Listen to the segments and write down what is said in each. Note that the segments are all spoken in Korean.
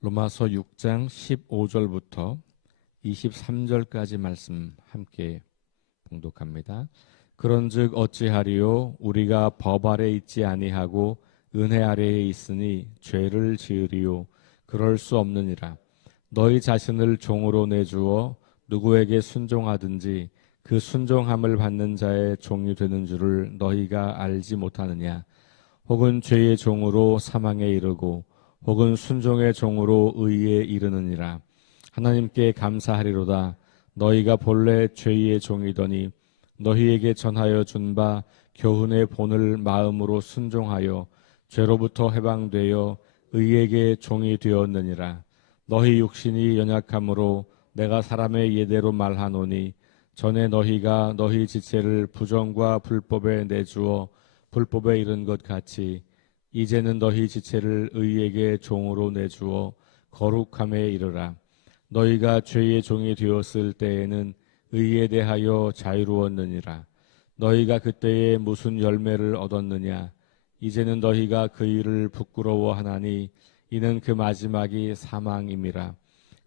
로마서 6장 15절부터 23절까지 말씀 함께 봉독합니다. 그런즉 어찌하리요? 우리가 법 아래 있지 아니하고 은혜 아래에 있으니 죄를 지으리요? 그럴 수 없느니라. 너희 자신을 종으로 내주어 누구에게 순종하든지 그 순종함을 받는 자의 종이 되는 줄을 너희가 알지 못하느냐? 혹은 죄의 종으로 사망에 이르고 혹은 순종의 종으로 의에 이르느니라. 하나님께 감사하리로다. 너희가 본래 죄의 종이더니 너희에게 전하여 준 바 교훈의 본을 마음으로 순종하여 죄로부터 해방되어 의에게 종이 되었느니라. 너희 육신이 연약함으로 내가 사람의 예대로 말하노니 전에 너희가 너희 지체를 부정과 불법에 내주어 불법에 이른 것 같이 이제는 너희 지체를 의에게 종으로 내주어 거룩함에 이르라. 너희가 죄의 종이 되었을 때에는 의에 대하여 자유로웠느니라. 너희가 그때에 무슨 열매를 얻었느냐? 이제는 너희가 그 일을 부끄러워하나니 이는 그 마지막이 사망임이라.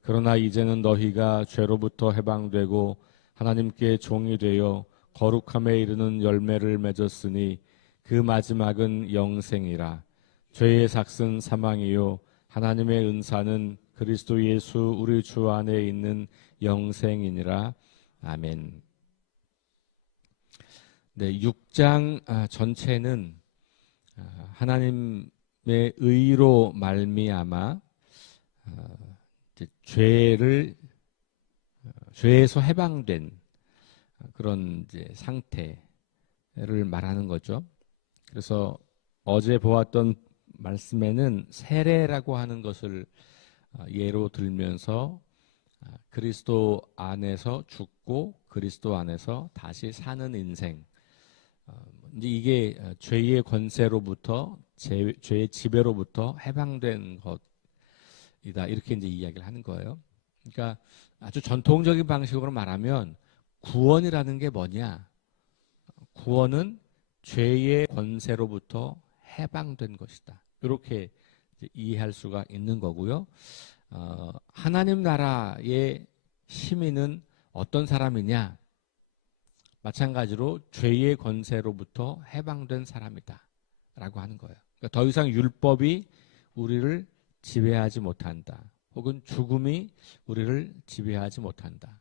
그러나 이제는 너희가 죄로부터 해방되고 하나님께 종이 되어 거룩함에 이르는 열매를 맺었으니 그 마지막은 영생이라. 죄의 삭은 사망이요 하나님의 은사는 그리스도 예수 우리 주 안에 있는 영생이니라. 아멘. 네, 6장 전체는 하나님의 의로 말미암아 죄에서 해방된 그런 이제 상태를 말하는 거죠. 그래서 어제 보았던 말씀에는 세례라고 하는 것을 예로 들면서 그리스도 안에서 죽고 그리스도 안에서 다시 사는 인생, 이제 이게 죄의 권세로부터 죄의 지배로부터 해방된 것이다, 이렇게 이제 이야기를 하는 거예요. 그러니까 아주 전통적인 방식으로 말하면 구원이라는 게 뭐냐? 구원은 죄의 권세로부터 해방된 것이다, 이렇게 이해할 수가 있는 거고요. 하나님 나라의 시민은 어떤 사람이냐? 마찬가지로 죄의 권세로부터 해방된 사람이다 라고 하는 거예요. 그러니까 더 이상 율법이 우리를 지배하지 못한다, 혹은 죽음이 우리를 지배하지 못한다.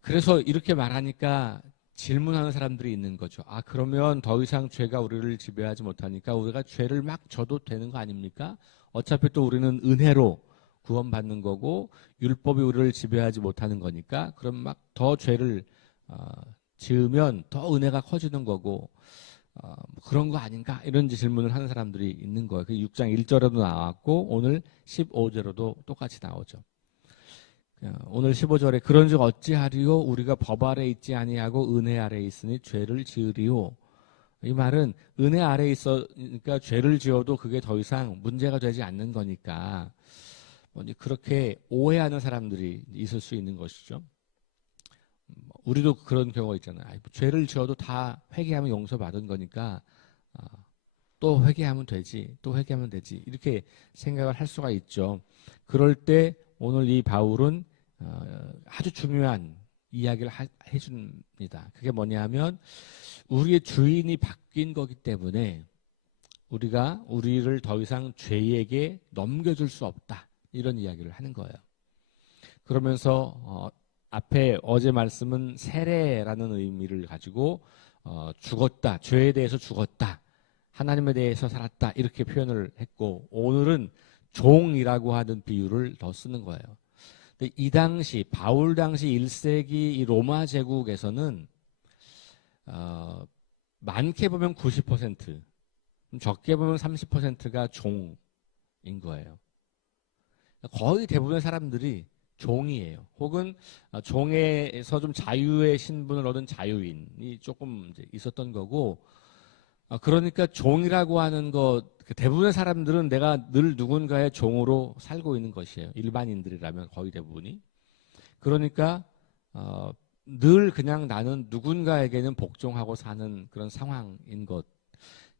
그래서 이렇게 말하니까 질문하는 사람들이 있는 거죠. 그러면 더 이상 죄가 우리를 지배하지 못하니까 우리가 죄를 막 져도 되는 거 아닙니까? 어차피 또 우리는 은혜로 구원받는 거고 율법이 우리를 지배하지 못하는 거니까 그럼 막 더 죄를 지으면 더 은혜가 커지는 거고 그런 거 아닌가? 이런 질문을 하는 사람들이 있는 거예요. 6장 1절에도 나왔고 오늘 15절에도 똑같이 나오죠. 오늘 15절에 그런즉 어찌하리요? 우리가 법 아래 있지 아니하고 은혜 아래 있으니 죄를 지으리요. 이 말은 은혜 아래 있으니까 죄를 지어도 그게 더 이상 문제가 되지 않는 거니까 그렇게 오해하는 사람들이 있을 수 있는 것이죠. 우리도 그런 경우가 있잖아요. 죄를 지어도 다 회개하면 용서받은 거니까 또 회개하면 되지, 또 회개하면 되지, 이렇게 생각을 할 수가 있죠. 그럴 때 오늘 이 바울은 아주 중요한 이야기를 해줍니다. 그게 뭐냐면 우리의 주인이 바뀐 거기 때문에 우리가 우리를 더 이상 죄에게 넘겨줄 수 없다, 이런 이야기를 하는 거예요. 그러면서 앞에 어제 말씀은 세례라는 의미를 가지고 죽었다, 죄에 대해서 죽었다, 하나님에 대해서 살았다, 이렇게 표현을 했고 오늘은 종이라고 하는 비유를 더 쓰는 거예요. 근데 이 당시 바울 당시 1세기 이 로마 제국에서는 많게 보면 90%, 적게 보면 30%가 종인 거예요. 거의 대부분의 사람들이 종이에요. 혹은 종에서 좀 자유의 신분을 얻은 자유인이 조금 이제 있었던 거고, 그러니까 종이라고 하는 것, 대부분의 사람들은 내가 늘 누군가의 종으로 살고 있는 것이에요. 일반인들이라면 거의 대부분이. 그러니까 늘 그냥 나는 누군가에게는 복종하고 사는 그런 상황인 것.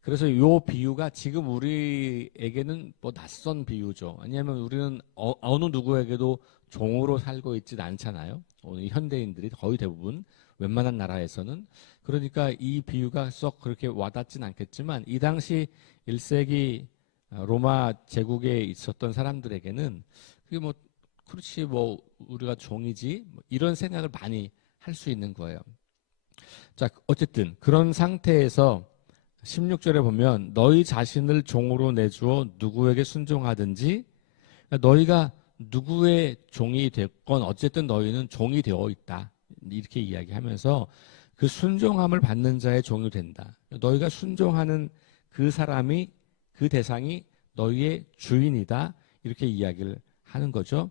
그래서 이 비유가 지금 우리에게는 뭐 낯선 비유죠. 왜냐하면 우리는 어느 누구에게도 종으로 살고 있지 않잖아요. 오늘 현대인들이 거의 대부분 웬만한 나라에서는. 그러니까 이 비유가 썩 그렇게 와닿진 않겠지만 이 당시 1세기 로마 제국에 있었던 사람들에게는 그게 뭐 그렇지 뭐 우리가 종이지 뭐 이런 생각을 많이 할 수 있는 거예요. 자, 어쨌든 그런 상태에서 16절에 보면 너희 자신을 종으로 내주어 누구에게 순종하든지, 그러니까 너희가 누구의 종이 됐건 어쨌든 너희는 종이 되어 있다. 이렇게 이야기하면서 그 순종함을 받는 자의 종이 된다. 너희가 순종하는 그 사람이, 그 대상이 너희의 주인이다. 이렇게 이야기를 하는 거죠.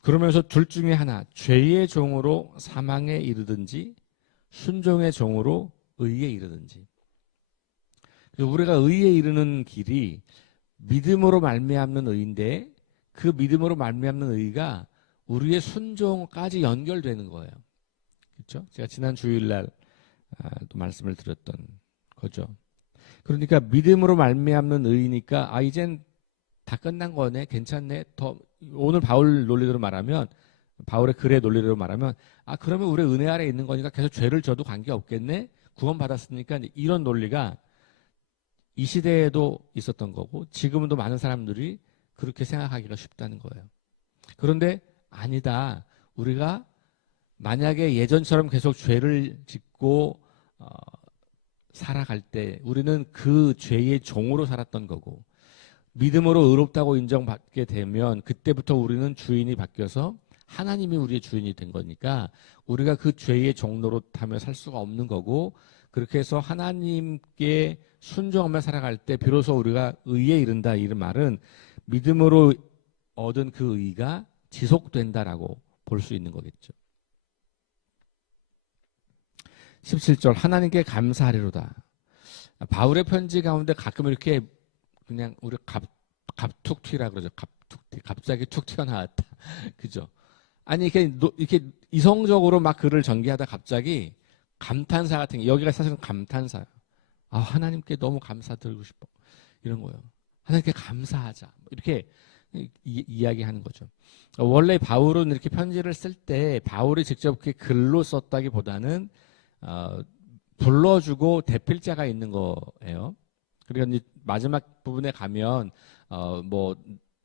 그러면서 둘 중에 하나, 죄의 종으로 사망에 이르든지 순종의 종으로 의에 이르든지. 우리가 의에 이르는 길이 믿음으로 말미암는 의인데 그 믿음으로 말미암는 의가 우리의 순종까지 연결되는 거예요. 그렇죠? 제가 지난 주일날 또 말씀을 드렸던 거죠. 그러니까 믿음으로 말미암는 의니까 이젠 다 끝난 거네, 괜찮네. 더 오늘 바울 논리대로 말하면, 바울의 글의 논리대로 말하면, 그러면 우리 은혜 아래 있는 거니까 계속 죄를 져도 관계 없겠네. 구원 받았으니까. 이런 논리가 이 시대에도 있었던 거고 지금도 많은 사람들이 그렇게 생각하기가 쉽다는 거예요. 그런데 아니다. 우리가 만약에 예전처럼 계속 죄를 짓고 살아갈 때 우리는 그 죄의 종으로 살았던 거고, 믿음으로 의롭다고 인정받게 되면 그때부터 우리는 주인이 바뀌어서 하나님이 우리의 주인이 된 거니까 우리가 그 죄의 종로로 타며 살 수가 없는 거고, 그렇게 해서 하나님께 순종하며 살아갈 때 비로소 우리가 의에 이른다. 이런 말은 믿음으로 얻은 그 의가 지속된다라고 볼 수 있는 거겠죠. 17절 하나님께 감사하리로다. 바울의 편지 가운데 가끔 이렇게 그냥 우리 갑툭튀라 그러죠. 갑툭튀. 갑자기 툭 튀어나왔다. 그죠? 아니 이렇게 이성적으로 막 글을 전개하다 갑자기 감탄사 같은 게, 여기가 사실은 감탄사예요. 하나님께 너무 감사드리고 싶어. 이런 거예요. 하나님께 감사하자. 이렇게 이야기하는 거죠. 원래 바울은 이렇게 편지를 쓸 때 바울이 직접 그렇게 글로 썼다기보다는 불러주고 대필자가 있는 거예요. 그러니까 이제 마지막 부분에 가면 뭐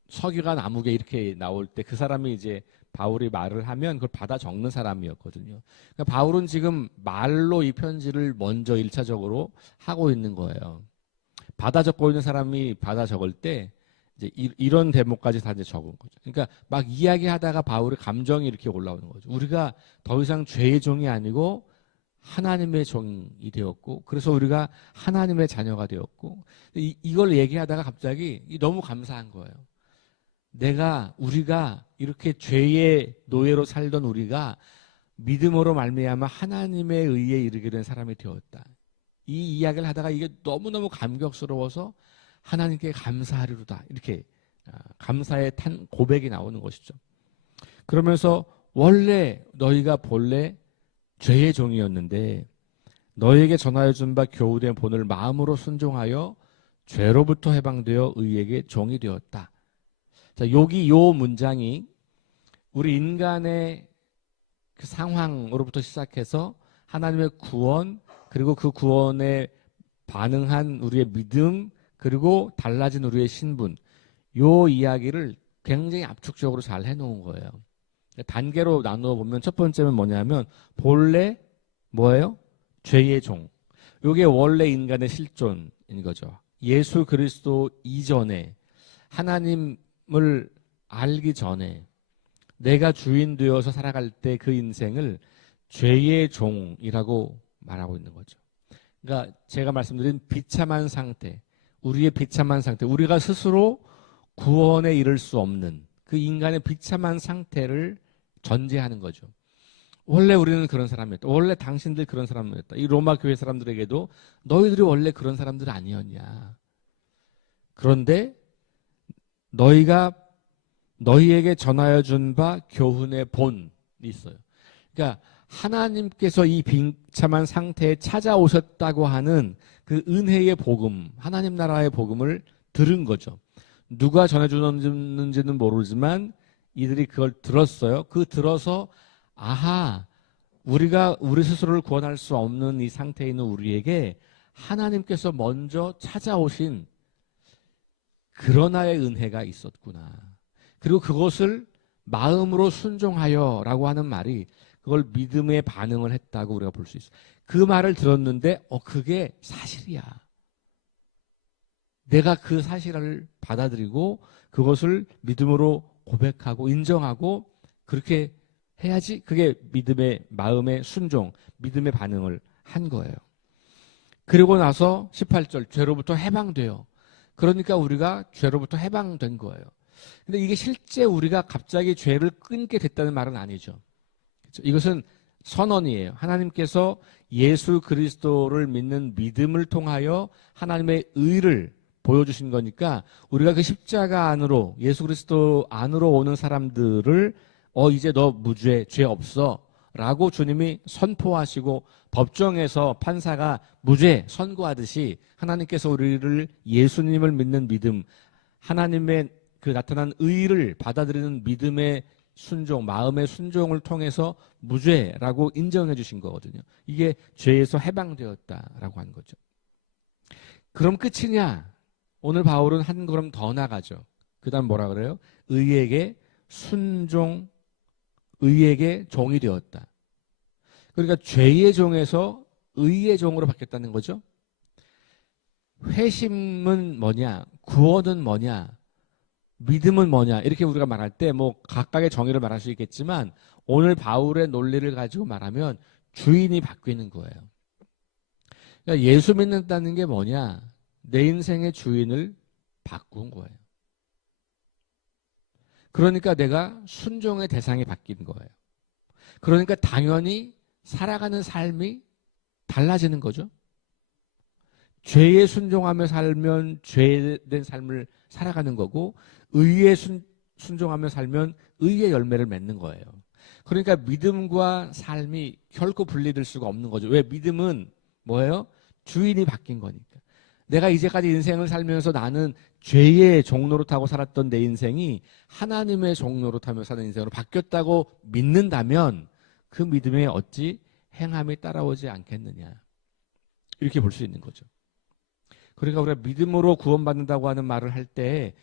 서기관 아무개 이렇게 나올 때 그 사람이 이제 바울이 말을 하면 그걸 받아 적는 사람이었거든요. 그러니까 바울은 지금 말로 이 편지를 먼저 1차적으로 하고 있는 거예요. 받아 적고 있는 사람이 받아 적을 때 이제 이런 대목까지 다 이제 적은 거죠. 그러니까 막 이야기하다가 바울의 감정이 이렇게 올라오는 거죠. 우리가 더 이상 죄의 종이 아니고 하나님의 종이 되었고, 그래서 우리가 하나님의 자녀가 되었고, 이걸 얘기하다가 갑자기 너무 감사한 거예요. 우리가 이렇게 죄의 노예로 살던 우리가 믿음으로 말미암아 하나님의 의에 이르게 된 사람이 되었다. 이 이야기를 하다가 이게 너무너무 감격스러워서 하나님께 감사하리로다. 이렇게 감사의 고백이 나오는 것이죠. 그러면서 원래 너희가 본래 죄의 종이었는데 너희에게 전하여 준 바 교훈의 본을 마음으로 순종하여 죄로부터 해방되어 의에게 종이 되었다. 자, 여기 요 문장이 우리 인간의 그 상황으로부터 시작해서 하나님의 구원, 그리고 그 구원에 반응한 우리의 믿음, 그리고 달라진 우리의 신분, 요 이야기를 굉장히 압축적으로 잘 해놓은 거예요. 단계로 나누어 보면 첫 번째는 뭐냐면 본래 뭐예요? 죄의 종. 요게 원래 인간의 실존인 거죠. 예수 그리스도 이전에 하나님을 알기 전에 내가 주인 되어서 살아갈 때 그 인생을 죄의 종이라고 말하고 있는 거죠. 그러니까 제가 말씀드린 비참한 상태, 우리의 비참한 상태, 우리가 스스로 구원에 이를 수 없는 그 인간의 비참한 상태를 전제하는 거죠. 원래 우리는 그런 사람이었다. 원래 당신들 그런 사람이었다. 이 로마 교회 사람들에게도 너희들이 원래 그런 사람들 아니었냐. 그런데 너희에게 전하여 준 바 교훈의 본이 있어요. 그러니까 하나님께서 이 비참한 상태에 찾아오셨다고 하는 그 그 은혜의 복음, 하나님 나라의 복음을 들은 거죠. 누가 전해주는지는 모르지만 이들이 그걸 들었어요. 그 들어서 아하, 우리가 우리 스스로를 구원할 수 없는 이 상태에 있는 우리에게 하나님께서 먼저 찾아오신 그러나의 은혜가 있었구나. 그리고 그것을 마음으로 순종하여 라고 하는 말이 그걸 믿음의 반응을 했다고 우리가 볼 수 있어요. 그 말을 들었는데 그게 사실이야. 내가 그 사실을 받아들이고 그것을 믿음으로 고백하고 인정하고 그렇게 해야지. 그게 믿음의 마음의 순종, 믿음의 반응을 한 거예요. 그리고 나서 18절 죄로부터 해방돼요. 그러니까 우리가 죄로부터 해방된 거예요. 근데 이게 실제 우리가 갑자기 죄를 끊게 됐다는 말은 아니죠. 그렇죠? 이것은 선언이에요. 하나님께서 예수 그리스도를 믿는 믿음을 통하여 하나님의 의를 보여주신 거니까 우리가 그 십자가 안으로 예수 그리스도 안으로 오는 사람들을 이제 너 무죄, 죄 없어 라고 주님이 선포하시고 법정에서 판사가 무죄 선고하듯이 하나님께서 우리를 예수님을 믿는 믿음, 하나님의 그 나타난 의를 받아들이는 믿음의 순종, 마음의 순종을 통해서 무죄라고 인정해 주신 거거든요. 이게 죄에서 해방되었다라고 하는 거죠. 그럼 끝이냐? 오늘 바울은 한 걸음 더 나가죠. 그 다음 뭐라 그래요? 의에게 순종, 의에게 종이 되었다. 그러니까 죄의 종에서 의의 종으로 바뀌었다는 거죠. 회심은 뭐냐? 구원은 뭐냐? 믿음은 뭐냐? 이렇게 우리가 말할 때 뭐 각각의 정의를 말할 수 있겠지만 오늘 바울의 논리를 가지고 말하면 주인이 바뀌는 거예요. 그러니까 예수 믿는다는 게 뭐냐? 내 인생의 주인을 바꾼 거예요. 그러니까 내가 순종의 대상이 바뀐 거예요. 그러니까 당연히 살아가는 삶이 달라지는 거죠. 죄에 순종하며 살면 죄된 삶을 살아가는 거고 의에 순종하며 살면 의의 열매를 맺는 거예요. 그러니까 믿음과 삶이 결코 분리될 수가 없는 거죠. 왜? 믿음은 뭐예요? 주인이 바뀐 거니까. 내가 이제까지 인생을 살면서 나는 죄의 종노릇하고 살았던 내 인생이 하나님의 종노릇하며 사는 인생으로 바뀌었다고 믿는다면 그 믿음에 어찌 행함이 따라오지 않겠느냐. 이렇게 볼 수 있는 거죠. 그러니까 우리가 믿음으로 구원받는다고 하는 말을 할 때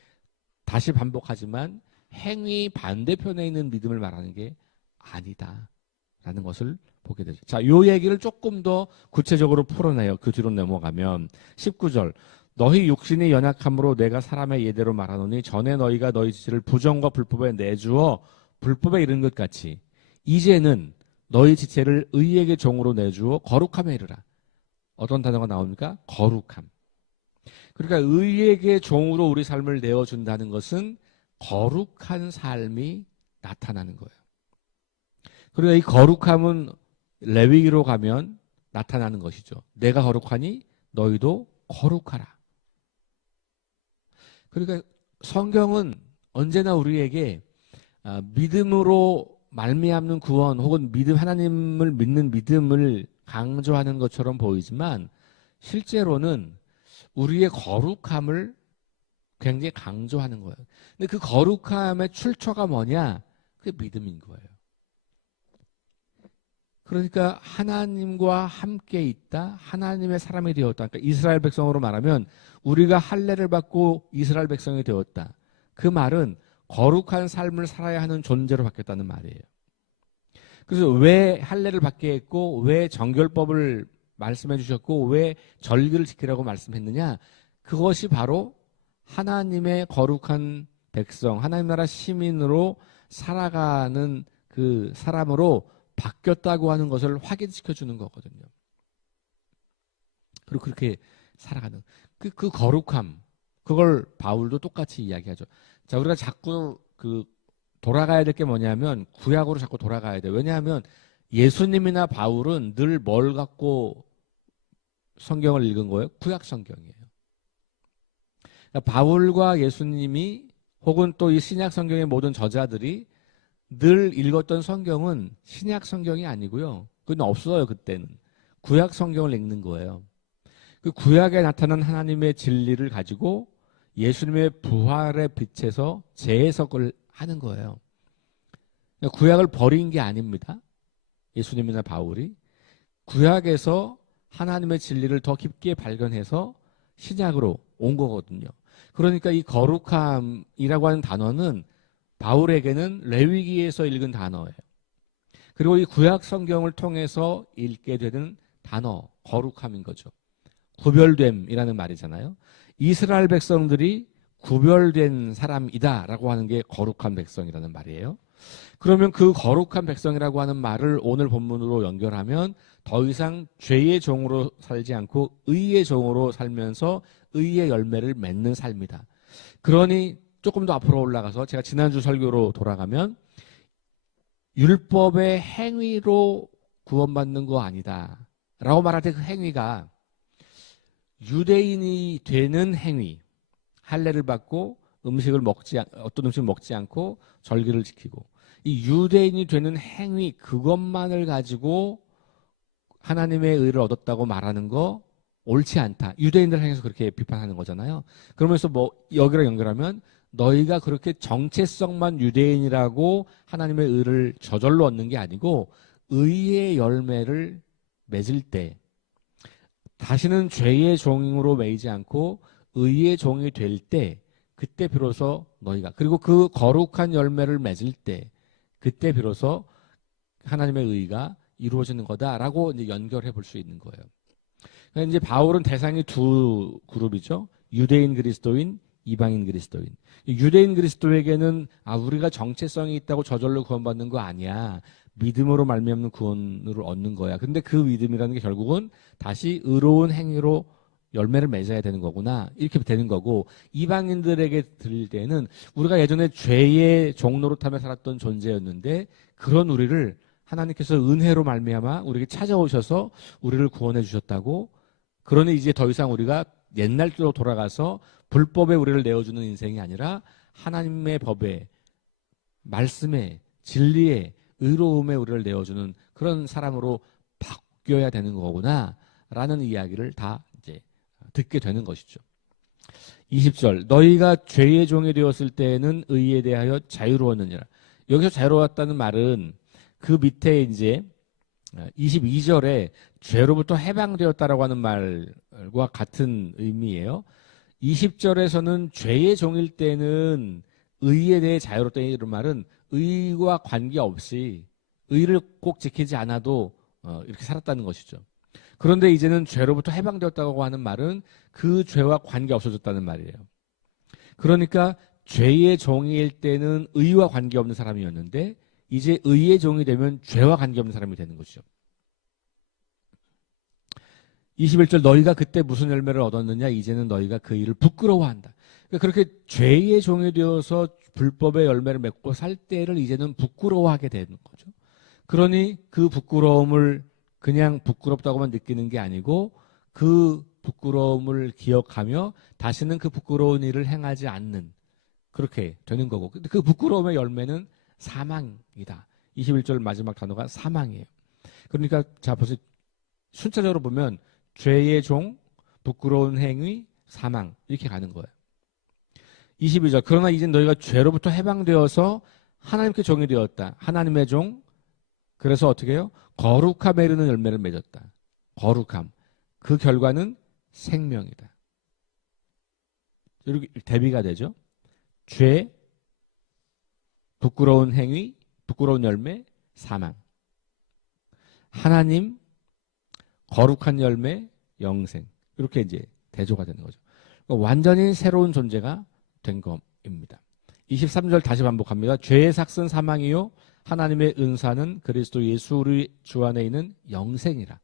다시 반복하지만 행위 반대편에 있는 믿음을 말하는 게 아니다라는 것을 보게 되죠. 자, 요 얘기를 조금 더 구체적으로 풀어내요. 그 뒤로 넘어가면 19절 너희 육신이 연약함으로 내가 사람의 예대로 말하노니 전에 너희가 너희 지체를 부정과 불법에 내주어 불법에 이른 것 같이 이제는 너희 지체를 의에게 종으로 내주어 거룩함에 이르라. 어떤 단어가 나옵니까? 거룩함. 그러니까 의에게 종으로 우리 삶을 내어준다는 것은 거룩한 삶이 나타나는 거예요. 그러니까 이 거룩함은 레위기로 가면 나타나는 것이죠. 내가 거룩하니 너희도 거룩하라. 그러니까 성경은 언제나 우리에게 믿음으로 말미암는 구원 혹은 믿음 하나님을 믿는 믿음을 강조하는 것처럼 보이지만 실제로는 우리의 거룩함을 굉장히 강조하는 거예요. 근데 그 거룩함의 출처가 뭐냐? 그게 믿음인 거예요. 그러니까 하나님과 함께 있다, 하나님의 사람이 되었다. 그러니까 이스라엘 백성으로 말하면 우리가 할례를 받고 이스라엘 백성이 되었다. 그 말은 거룩한 삶을 살아야 하는 존재로 바뀌었다는 말이에요. 그래서 왜 할례를 받게 했고 왜 정결법을 말씀해 주셨고 왜 절기를 지키라고 말씀했느냐? 그것이 바로 하나님의 거룩한 백성, 하나님 나라 시민으로 살아가는 그 사람으로 바뀌었다고 하는 것을 확인시켜 주는 거거든요. 그리고 그렇게 살아가는 그 거룩함, 그걸 바울도 똑같이 이야기하죠. 자, 우리가 자꾸 돌아가야 될 게 뭐냐면 구약으로 자꾸 돌아가야 돼요. 왜냐하면 예수님이나 바울은 늘 뭘 갖고 성경을 읽은 거예요? 구약 성경이에요. 그러니까 바울과 예수님이 혹은 또 이 신약 성경의 모든 저자들이 늘 읽었던 성경은 신약 성경이 아니고요. 그건 없어요, 그때는. 구약 성경을 읽는 거예요. 그 구약에 나타난 하나님의 진리를 가지고 예수님의 부활의 빛에서 재해석을 하는 거예요. 구약을 버린 게 아닙니다. 예수님이나 바울이 구약에서 하나님의 진리를 더 깊게 발견해서 신약으로 온 거거든요. 그러니까 이 거룩함이라고 하는 단어는 바울에게는 레위기에서 읽은 단어예요. 그리고 이 구약 성경을 통해서 읽게 되는 단어, 거룩함인 거죠. 구별됨이라는 말이잖아요. 이스라엘 백성들이 구별된 사람이다라고 하는 게 거룩한 백성이라는 말이에요. 그러면 그 거룩한 백성이라고 하는 말을 오늘 본문으로 연결하면 더 이상 죄의 종으로 살지 않고 의의 종으로 살면서 의의 열매를 맺는 삶이다. 그러니 조금 더 앞으로 올라가서 제가 지난주 설교로 돌아가면 율법의 행위로 구원받는 거 아니다 라고 말할 때 그 행위가 유대인이 되는 행위, 할례를 받고 어떤 음식을 먹지 않고 절기를 지키고 이 유대인이 되는 행위 그것만을 가지고 하나님의 의를 얻었다고 말하는 거 옳지 않다. 유대인들 향해서 그렇게 비판하는 거잖아요. 그러면서 뭐 여기랑 연결하면 너희가 그렇게 정체성만 유대인이라고 하나님의 의를 저절로 얻는 게 아니고 의의 열매를 맺을 때 다시는 죄의 종으로 매이지 않고 의의 종이 될 때 그때 비로소 너희가 그리고 그 거룩한 열매를 맺을 때 그때 비로소 하나님의 의가 이루어지는 거다라고 이제 연결해 볼 수 있는 거예요. 그러니까 이제 바울은 대상이 두 그룹이죠. 유대인 그리스도인, 이방인 그리스도인. 유대인 그리스도에게는 우리가 정체성이 있다고 저절로 구원받는 거 아니야. 믿음으로 말미암는 구원을 얻는 거야. 근데 그 믿음이라는 게 결국은 다시 의로운 행위로 열매를 맺어야 되는 거구나. 이렇게 되는 거고 이방인들에게 들릴 때는 우리가 예전에 죄의 종노릇하며 살았던 존재였는데 그런 우리를 하나님께서 은혜로 말미암아 우리에게 찾아오셔서 우리를 구원해 주셨다고 그러니 이제 더 이상 우리가 옛날로 돌아가서 불법에 우리를 내어주는 인생이 아니라 하나님의 법에 말씀에 진리에 의로움에 우리를 내어주는 그런 사람으로 바뀌어야 되는 거구나 라는 이야기를 다 이제 듣게 되는 것이죠. 20절 너희가 죄의 종이 되었을 때에는 의에 대하여 자유로웠느니라. 여기서 자유로웠다는 말은 그 밑에 이제 22절에 죄로부터 해방되었다라고 하는 말과 같은 의미예요. 20절에서는 죄의 종일 때는 의에 대해 자유롭다 이런 말은 의와 관계없이 의를 꼭 지키지 않아도 이렇게 살았다는 것이죠. 그런데 이제는 죄로부터 해방되었다고 하는 말은 그 죄와 관계없어졌다는 말이에요. 그러니까 죄의 종일 때는 의와 관계없는 사람이었는데 이제 의의 종이 되면 죄와 관계없는 사람이 되는 것이죠. 21절 너희가 그때 무슨 열매를 얻었느냐 이제는 너희가 그 일을 부끄러워한다. 그러니까 그렇게 죄의 종이 되어서 불법의 열매를 맺고 살 때를 이제는 부끄러워하게 되는 거죠. 그러니 그 부끄러움을 그냥 부끄럽다고만 느끼는 게 아니고 그 부끄러움을 기억하며 다시는 그 부끄러운 일을 행하지 않는 그렇게 되는 거고 근데 그 부끄러움의 열매는 사망이다. 21절 마지막 단어가 사망이에요. 그러니까 자 보세요. 순차적으로 보면 죄의 종, 부끄러운 행위, 사망 이렇게 가는 거예요. 22절 그러나 이제 너희가 죄로부터 해방되어서 하나님께 종이 되었다. 하나님의 종 그래서 어떻게 해요? 거룩함에 이르는 열매를 맺었다. 거룩함 그 결과는 생명이다. 이렇게 대비가 되죠. 죄, 부끄러운 행위, 부끄러운 열매, 사망. 하나님, 거룩한 열매, 영생. 이렇게 이제 대조가 되는 거죠. 그러니까 완전히 새로운 존재가 된 겁니다. 23절 다시 반복합니다. 죄의 삭은 사망이요 하나님의 은사는 그리스도 예수 우리 주 안에 있는 영생이라.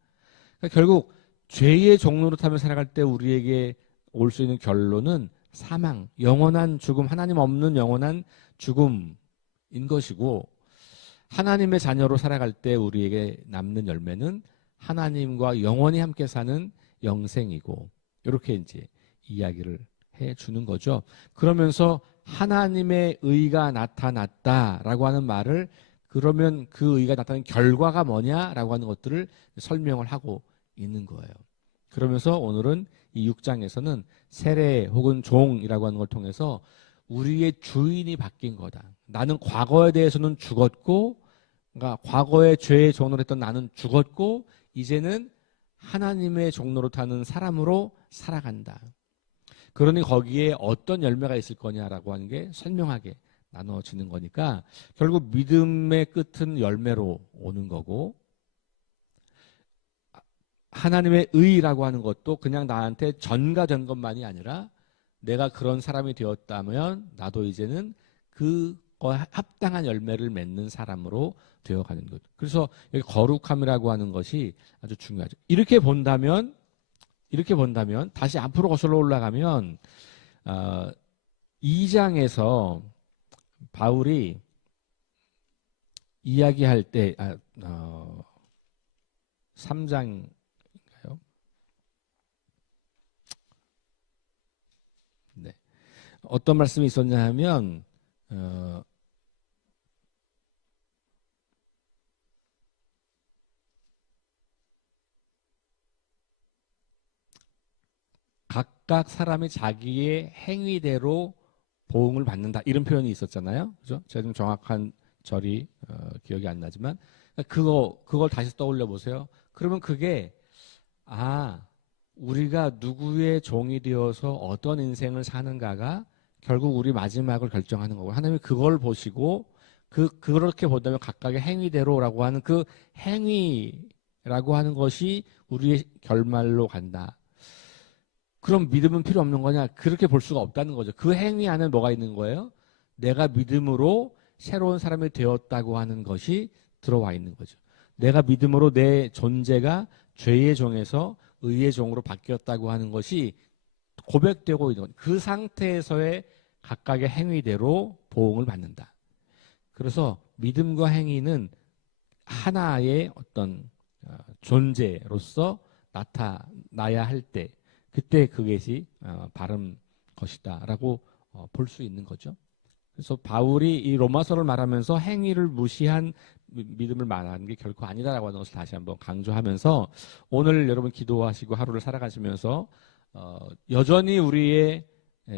그러니까 결국 죄의 종노릇하며 살아갈 때 우리에게 올 수 있는 결론은 사망, 영원한 죽음, 하나님 없는 영원한 죽음인 것이고 하나님의 자녀로 살아갈 때 우리에게 남는 열매는 하나님과 영원히 함께 사는 영생이고 이렇게 이제 이야기를 해주는 거죠. 그러면서 하나님의 의가 나타났다라고 하는 말을 그러면 그 의가 나타나는 결과가 뭐냐라고 하는 것들을 설명을 하고 있는 거예요. 그러면서 오늘은 이 6장에서는 세례 혹은 종이라고 하는 걸 통해서 우리의 주인이 바뀐 거다. 나는 과거에 대해서는 죽었고, 그러니까 과거의 죄의 종으로 했던 나는 죽었고, 이제는 하나님의 종로로 타는 사람으로 살아간다. 그러니 거기에 어떤 열매가 있을 거냐라고 하는 게 선명하게 나눠지는 거니까 결국 믿음의 끝은 열매로 오는 거고, 하나님의 의라고 하는 것도 그냥 나한테 전가된 것만이 아니라 내가 그런 사람이 되었다면 나도 이제는 그거에 합당한 열매를 맺는 사람으로 되어가는 것. 그래서 여기 거룩함이라고 하는 것이 아주 중요하죠. 이렇게 본다면 다시 앞으로 거슬러 올라가면 2장에서 바울이 이야기할 때 3장인가요? 네. 어떤 말씀이 있었냐 하면 각각 사람이 자기의 행위대로 보응을 받는다 이런 표현이 있었잖아요. 그죠? 제가 좀 정확한 절이 기억이 안 나지만 그걸 다시 떠올려 보세요. 그러면 그게 우리가 누구의 종이 되어서 어떤 인생을 사는가가 결국 우리 마지막을 결정하는 거고, 하나님이 그걸 보시고 그렇게 본다면 각각의 행위대로라고 하는 그 행위라고 하는 것이 우리의 결말로 간다. 그럼 믿음은 필요 없는 거냐? 그렇게 볼 수가 없다는 거죠. 그 행위 안에 뭐가 있는 거예요? 내가 믿음으로 새로운 사람이 되었다고 하는 것이 들어와 있는 거죠. 내가 믿음으로 내 존재가 죄의 종에서 의의 종으로 바뀌었다고 하는 것이 고백되고 있는 거죠. 그 상태에서의 각각의 행위대로 보응을 받는다. 그래서 믿음과 행위는 하나의 어떤 존재로서 나타나야 할 때, 그때 그것이 바른 것이다라고 볼 수 있는 거죠. 그래서 바울이 이 로마서를 말하면서 행위를 무시한 믿음을 말하는 게 결코 아니다라고 하는 것을 다시 한번 강조하면서 오늘 여러분 기도하시고 하루를 살아가시면서 여전히 우리의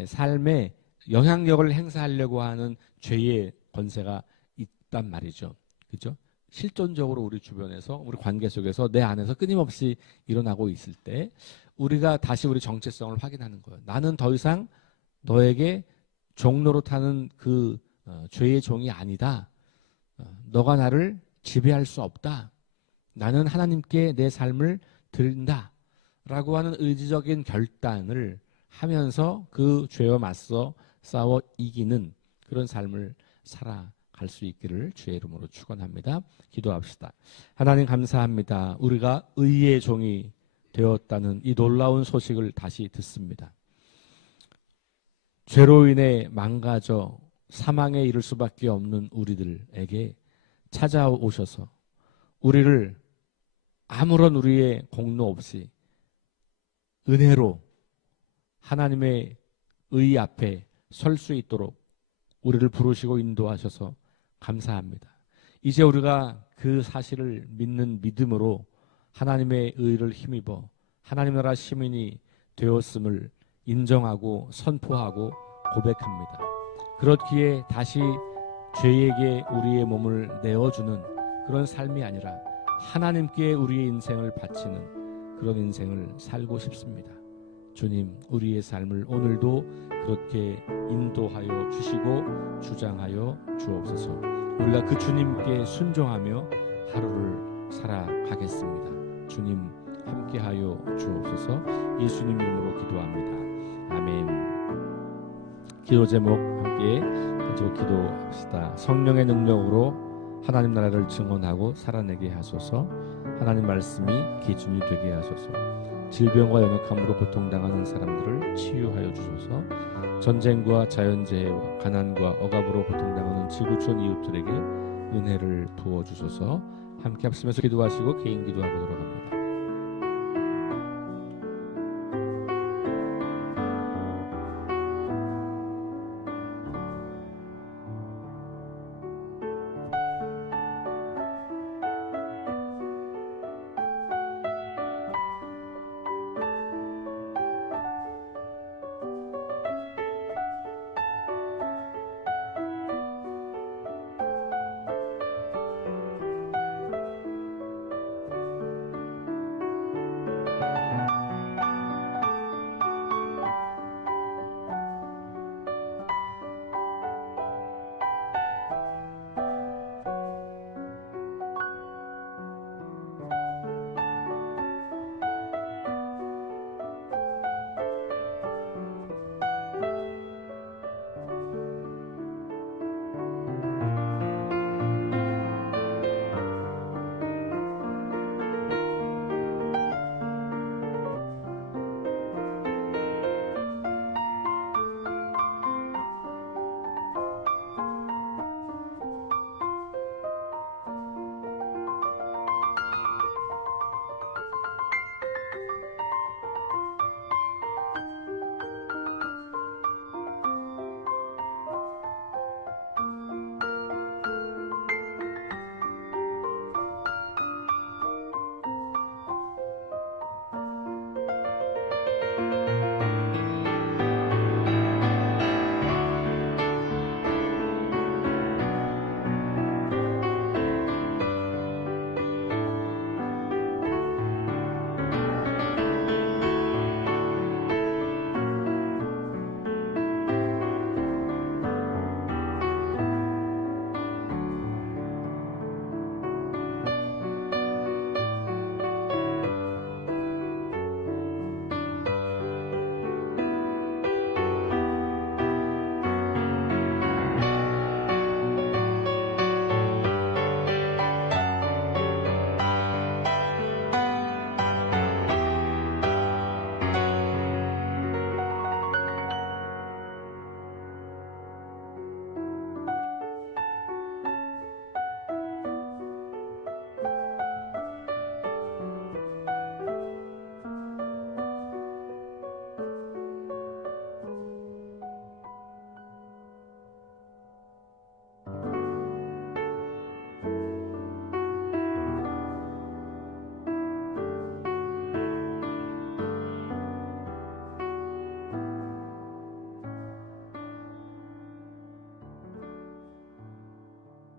삶에 영향력을 행사하려고 하는 죄의 권세가 있단 말이죠. 그죠? 실존적으로 우리 주변에서 우리 관계 속에서 내 안에서 끊임없이 일어나고 있을 때 우리가 다시 우리 정체성을 확인하는 거예요. 나는 더 이상 너에게 종로로 타는 그 죄의 종이 아니다. 너가 나를 지배할 수 없다. 나는 하나님께 내 삶을 드린다. 라고 하는 의지적인 결단을 하면서 그 죄와 맞서 싸워 이기는 그런 삶을 살아갈 수 있기를 주의 이름으로 축원합니다. 기도합시다. 하나님 감사합니다. 우리가 의의 종이 되었다는 이 놀라운 소식을 다시 듣습니다. 죄로 인해 망가져 사망에 이를 수밖에 없는 우리들에게 찾아오셔서 우리를 아무런 우리의 공로 없이 은혜로 하나님의 의 앞에 설 수 있도록 우리를 부르시고 인도하셔서 감사합니다. 이제 우리가 그 사실을 믿는 믿음으로 하나님의 의를 힘입어 하나님 나라 시민이 되었음을 인정하고 선포하고 고백합니다. 그렇기에 다시 죄에게 우리의 몸을 내어주는 그런 삶이 아니라 하나님께 우리의 인생을 바치는 그런 인생을 살고 싶습니다. 주님, 우리의 삶을 오늘도 그렇게 인도하여 주시고 주장하여 주옵소서. 우리가 그 주님께 순종하며 하루를 살아가겠습니다. 주님 함께하여 주옵소서. 예수님 이름으로 기도합니다. 아멘. 기도 제목 함께 가지고 기도합시다. 성령의 능력으로 하나님 나라를 증언하고 살아내게 하소서. 하나님 말씀이 기준이 되게 하소서. 질병과 연약함으로 고통당하는 사람들을 치유하여 주소서. 전쟁과 자연재해와 가난과 억압으로 고통당하는 지구촌 이웃들에게 은혜를 부어주소서. 함께 합심해서 기도하시고 개인 기도하고 돌아갑니다.